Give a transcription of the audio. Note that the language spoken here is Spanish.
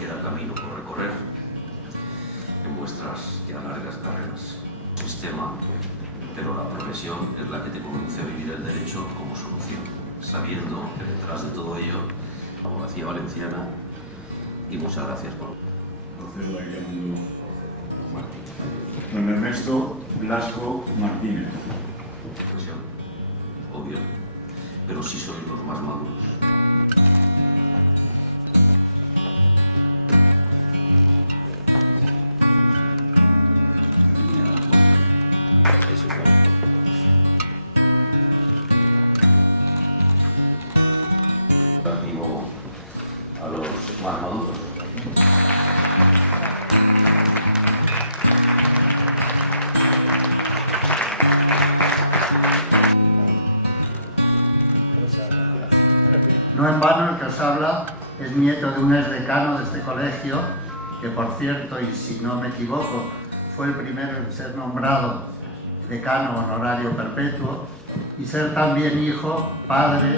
queda camino por recorrer en vuestras ya largas carreras. Sistema, pero la profesión es la que te conduce a vivir el derecho como solución, sabiendo que detrás de todo ello, la abogacía valenciana, y muchas gracias por... Procedo a ir llamando don Ernesto Blasco Martínez. Obvio, pero sí sois los más maduros. Animo a los más maduros. No en vano el que os habla es nieto de un exdecano de este colegio, que por cierto, y si no me equivoco, fue el primero en ser nombrado decano honorario perpetuo, y ser también hijo, padre...